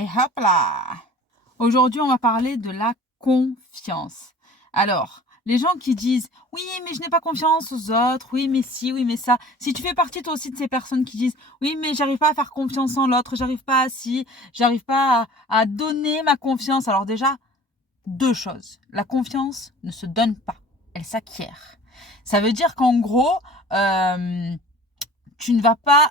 Et hop là! Aujourd'hui, on va parler de la confiance. Alors, les gens qui disent: «Oui, mais je n'ai pas confiance aux autres. Oui, mais ci, oui, mais ça». Si tu fais partie toi aussi de ces personnes qui disent: «Oui, mais j'arrive pas à faire confiance en l'autre, j'arrive pas à ci, j'arrive pas à donner ma confiance». Alors déjà, 2 choses. La confiance ne se donne pas, elle s'acquiert. Ça veut dire qu'en gros, tu ne vas pas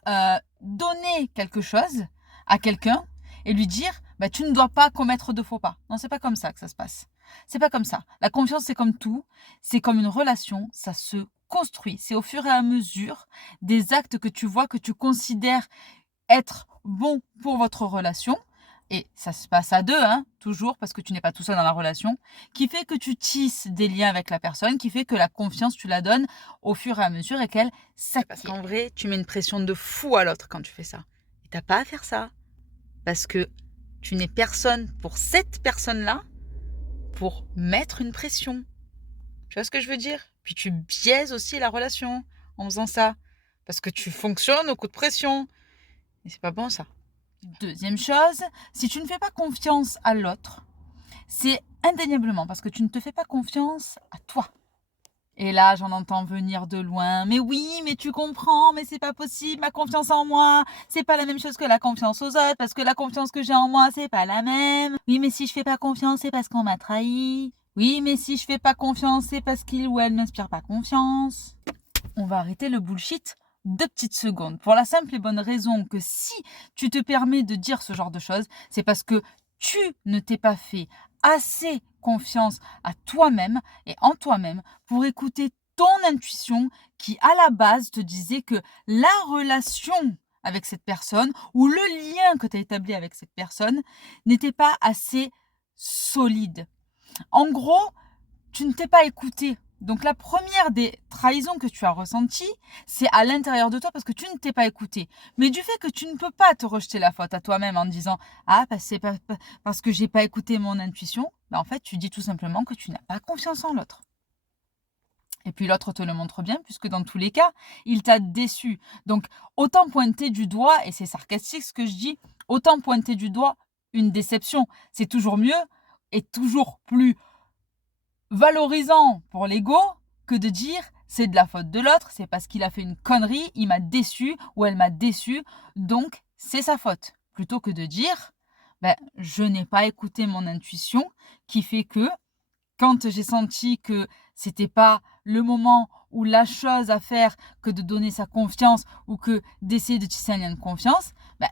donner quelque chose à quelqu'un et lui dire bah, tu ne dois pas commettre de faux pas. Non, c'est pas comme ça que ça se passe. C'est pas comme ça. La confiance, c'est comme tout. C'est comme une relation. Ça se construit. C'est au fur et à mesure des actes que tu vois, que tu considères être bons pour votre relation. Et ça se passe à deux, hein, toujours, parce que tu n'es pas tout seul dans la relation, qui fait que tu tisses des liens avec la personne, qui fait que la confiance, tu la donnes au fur et à mesure et qu'elle s'acquiert. Parce qu'en vrai, tu mets une pression de fou à l'autre quand tu fais ça. Et t'as pas à faire ça. Parce que tu n'es personne pour cette personne-là pour mettre une pression. Tu vois ce que je veux dire? Puis tu biaises aussi la relation en faisant ça. Parce que tu fonctionnes au coup de pression. Et c'est pas bon ça. Deuxième chose, si tu ne fais pas confiance à l'autre, c'est indéniablement parce que tu ne te fais pas confiance à toi. Et là, j'en entends venir de loin. Mais oui, mais tu comprends, mais c'est pas possible. Ma confiance en moi, c'est pas la même chose que la confiance aux autres, parce que la confiance que j'ai en moi, c'est pas la même. Oui, mais si je fais pas confiance, c'est parce qu'on m'a trahi. Oui, mais si je fais pas confiance, c'est parce qu'il ou elle m'inspire pas confiance. On va arrêter le bullshit 2 petites secondes. Pour la simple et bonne raison que si tu te permets de dire ce genre de choses, c'est parce que tu ne t'es pas fait assez confiance à toi-même et en toi-même pour écouter ton intuition qui, à la base, te disait que la relation avec cette personne ou le lien que tu as établi avec cette personne n'était pas assez solide. En gros, tu ne t'es pas écouté. Donc la première des trahisons que tu as ressenties, c'est à l'intérieur de toi parce que tu ne t'es pas écouté. Mais du fait que tu ne peux pas te rejeter la faute à toi-même en disant ah bah, c'est pas parce que j'ai pas écouté mon intuition, bah en fait tu dis tout simplement que tu n'as pas confiance en l'autre. Et puis l'autre te le montre bien puisque dans tous les cas, il t'a déçu. Donc autant pointer du doigt, et c'est sarcastique ce que je dis, autant pointer du doigt une déception. C'est toujours mieux et toujours plus valorisant pour l'ego que de dire c'est de la faute de l'autre, c'est parce qu'il a fait une connerie, il m'a déçu ou elle m'a déçu, donc c'est sa faute. Plutôt que de dire ben, je n'ai pas écouté mon intuition qui fait que quand j'ai senti que c'était pas le moment ou la chose à faire que de donner sa confiance ou que d'essayer de tisser un lien de confiance, ben,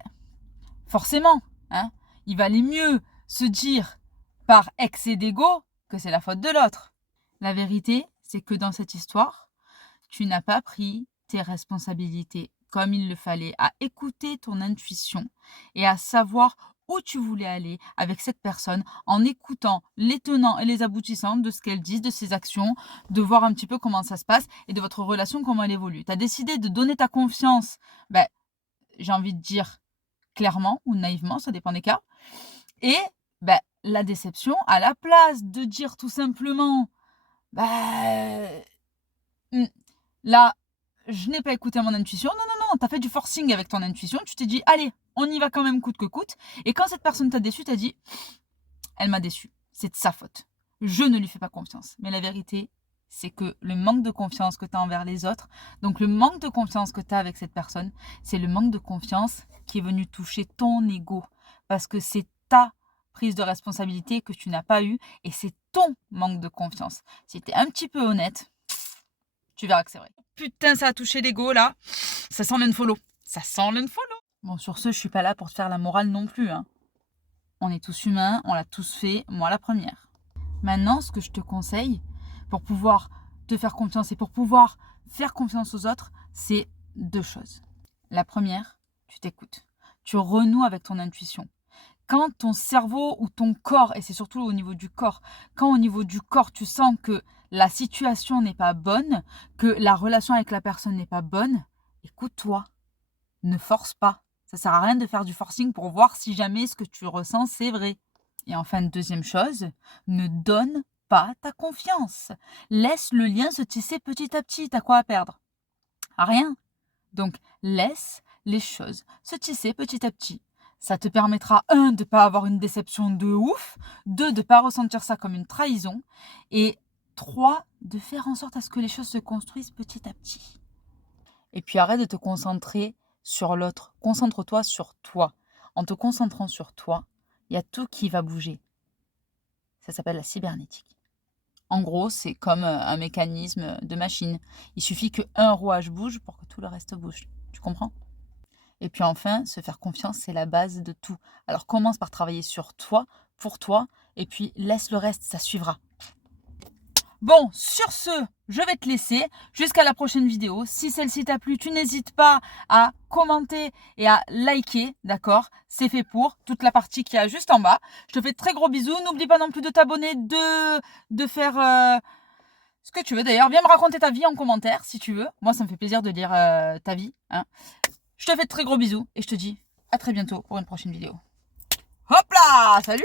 forcément, hein, il valait mieux se dire par excès d'ego que c'est la faute de l'autre. La vérité, c'est que dans cette histoire, tu n'as pas pris tes responsabilités comme il le fallait, à écouter ton intuition et à savoir où tu voulais aller avec cette personne en écoutant les tenants et les aboutissants de ce qu'elle dit, de ses actions, de voir un petit peu comment ça se passe et de votre relation, comment elle évolue. Tu as décidé de donner ta confiance, ben, j'ai envie de dire clairement ou naïvement, ça dépend des cas. Et ben, la déception, à la place de dire tout simplement bah, là, je n'ai pas écouté mon intuition. Non, non, non, t'as fait du forcing avec ton intuition. Tu t'es dit, allez, on y va quand même coûte que coûte. Et quand cette personne t'a déçu, t'as dit, elle m'a déçu. C'est de sa faute. Je ne lui fais pas confiance. Mais la vérité, c'est que le manque de confiance que tu as envers les autres, donc le manque de confiance que tu as avec cette personne, c'est le manque de confiance qui est venu toucher ton ego. Parce que c'est ta prise de responsabilité que tu n'as pas eue et c'est ton manque de confiance. Si tu es un petit peu honnête, tu verras que c'est vrai. Putain, ça a touché l'ego là. Ça sent l'unfollow. Ça sent l'unfollow. Bon, sur ce, je suis pas là pour te faire la morale non plus, hein. On est tous humains, on l'a tous fait, moi la première. Maintenant, ce que je te conseille pour pouvoir te faire confiance et pour pouvoir faire confiance aux autres, c'est 2 choses. La première, tu t'écoutes. Tu renoues avec ton intuition. Quand ton cerveau ou ton corps, et c'est surtout au niveau du corps, quand au niveau du corps, tu sens que la situation n'est pas bonne, que la relation avec la personne n'est pas bonne, écoute-toi. Ne force pas. Ça sert à rien de faire du forcing pour voir si jamais ce que tu ressens, c'est vrai. Et enfin, deuxième chose, ne donne pas ta confiance. Laisse le lien se tisser petit à petit. T'as quoi à perdre? Rien. Donc, laisse les choses se tisser petit à petit. Ça te permettra, 1, de ne pas avoir une déception de ouf, 2, de ne pas ressentir ça comme une trahison, et 3, de faire en sorte à ce que les choses se construisent petit à petit. Et puis arrête de te concentrer sur l'autre. Concentre-toi sur toi. En te concentrant sur toi, il y a tout qui va bouger. Ça s'appelle la cybernétique. En gros, c'est comme un mécanisme de machine. Il suffit qu'un rouage bouge pour que tout le reste bouge. Tu comprends? Et puis enfin, se faire confiance, c'est la base de tout. Alors commence par travailler sur toi, pour toi, et puis laisse le reste, ça suivra. Bon, sur ce, je vais te laisser jusqu'à la prochaine vidéo. Si celle-ci t'a plu, tu n'hésites pas à commenter et à liker, d'accord? C'est fait pour toute la partie qui est juste en bas. Je te fais de très gros bisous. N'oublie pas non plus de t'abonner, de faire ce que tu veux. D'ailleurs, viens me raconter ta vie en commentaire si tu veux. Moi, ça me fait plaisir de lire ta vie, hein. Je te fais de très gros bisous et je te dis à très bientôt pour une prochaine vidéo. Hop là, salut!